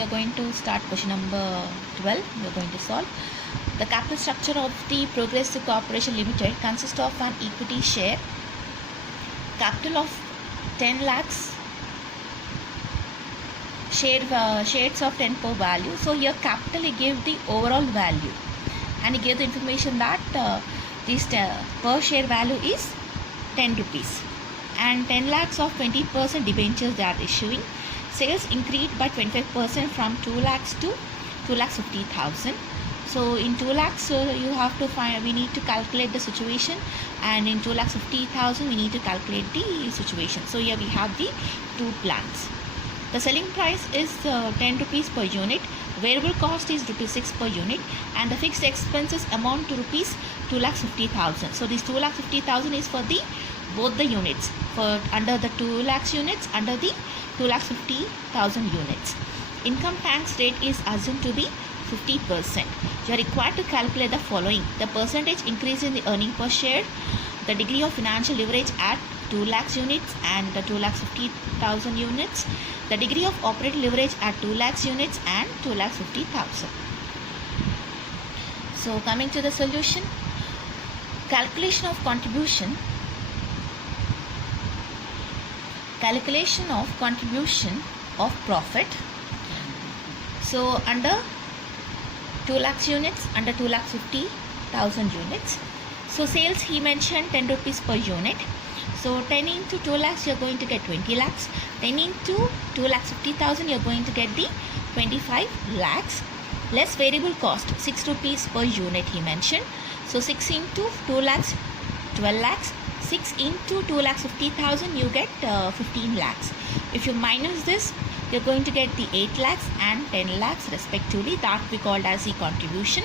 we are going to start question number 12. We are going to solve. The capital structure of the Progressive Corporation Limited consists of an equity share capital of 10 lakhs, shares of 10 per value. So here capital he gave the overall value, and he gave the information that this per share value is 10 rupees, and 10 lakhs of 20% debentures they are issuing. Sales increased by 25% from 2 lakhs to 2 lakhs 50,000. So in 2 lakhs you have to find, we need to calculate the situation, and in 2 lakhs 50,000 we need to calculate the situation. So here we have the two plans. The selling price is 10 rupees per unit, variable cost is rupees 6 per unit, and the fixed expenses amount to rupees 2 lakhs 50,000. So this 2 lakhs 50,000 is for the both the units, for under the 2 lakhs units, under the 2 lakhs 50,000 units. Income tax rate is assumed to be 50%. You are required to calculate the following: the percentage increase in the earning per share, the degree of financial leverage at 2 lakhs units and the 2 lakhs 50,000 units, the degree of operating leverage at 2 lakhs units and 2 lakhs 50,000. So coming to the solution, calculation of contribution of profit. So under 2 lakhs units, under 2 lakhs 50,000 units. So sales he mentioned 10 rupees per unit. So 10 into 2 lakhs you are going to get 20 lakhs. 10 into 2 lakhs 50,000 you are going to get the 25 lakhs. Less variable cost 6 rupees per unit he mentioned. So 6 into 2 lakhs 12 lakhs. 6 into 2 lakhs 50,000 you get 15 lakhs. If you minus this, you're going to get the 8 lakhs and 10 lakhs respectively. That we called as the contribution.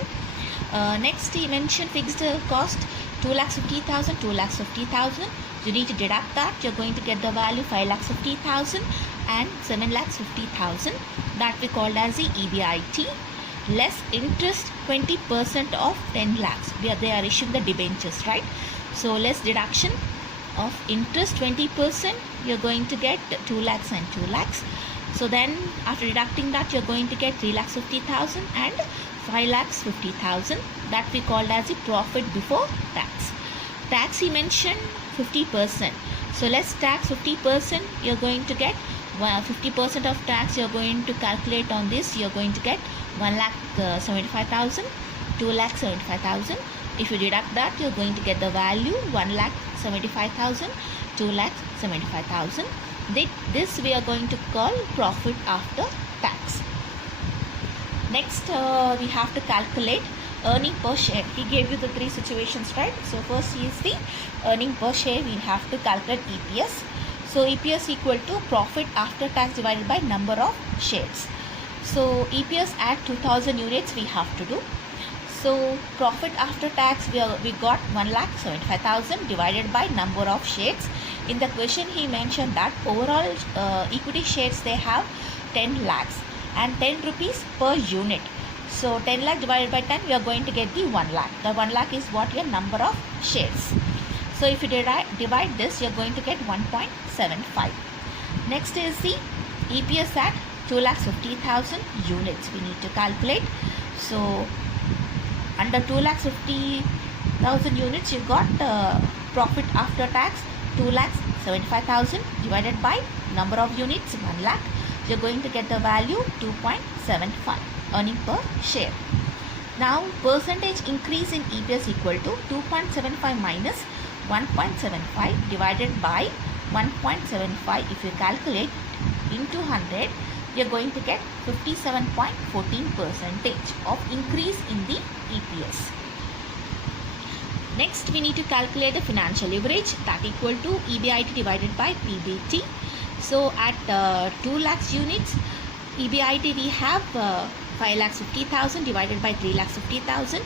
Next he mentioned fixed cost 2 lakhs 50,000, 2 lakhs 50,000. You need to deduct that. You're going to get the value 5 lakhs 50,000 and 7 lakhs 50,000. That we called as the EBIT. Less interest 20% of 10 lakhs. They are issuing the debentures, right? So less deduction of interest 20%, you're going to get 2 lakhs and 2 lakhs. So then after deducting that, you're going to get 3 lakhs 50,000 and 5 lakhs 50,000. That we called as the profit before tax. Tax he mentioned 50%. So let's tax 50%, you're going to get 50% of tax you're going to calculate on this. You're going to get 1 lakh 75,000, 2 lakh 75,000. If you deduct that, you're going to get the value 1 lakh 75,000, 2 lakh 75,000. This we are going to call profit after tax. Next we have to calculate earning per share. He gave you the three situations, right? So first is the earning per share. We have to calculate EPS. So EPS equal to profit after tax divided by number of shares. So EPS at 2000 units we have to do. So profit after tax we got 1 lakh 75,000 divided by number of shares. In the question he mentioned that overall equity shares they have 10 lakhs and 10 rupees per unit. So 10 lakh divided by 10 we are going to get the 1 lakh. The 1 lakh is what your number of shares. So if you divide this, you are going to get 1.75. Next is the EPS at 2 lakhs 50,000 units we need to calculate. So under 2 lakhs 50,000 units you got profit after tax 2 lakhs 75,000 divided by number of units 1 lakh. You're going to get the value 2.75 earning per share. Now percentage increase in EPS equal to 2.75 minus 1.75 divided by 1.75. If you calculate into 100, you're going to get 57.14% of increase in the EPS. Next we need to calculate the financial leverage, that equal to EBIT divided by PBT. So at 2 lakhs units, EBIT we have 5 lakhs 50,000 divided by 3 lakhs 50,000.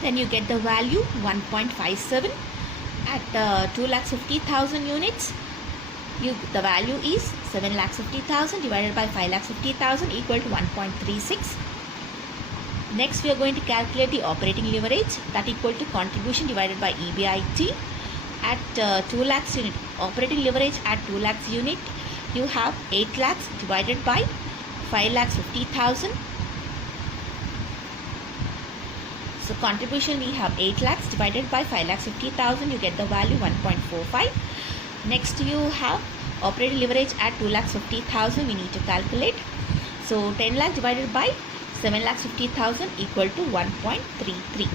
Then you get the value 1.57. At 2 lakhs 50,000 units, the value is 7 lakhs 50,000 divided by 5 lakhs 50,000 equal to 1.36. Next we are going to calculate the operating leverage, that equal to contribution divided by EBIT. At 2 lakhs unit, operating leverage at 2 lakhs unit, you have 8 lakhs divided by 5,50,000. So contribution we have 8 lakhs divided by 5,50,000, you get the value 1.45. Next you have operating leverage at 2,50,000, we need to calculate. So 10 lakhs divided by 7,50,000 equal to 1.33.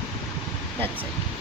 That's it.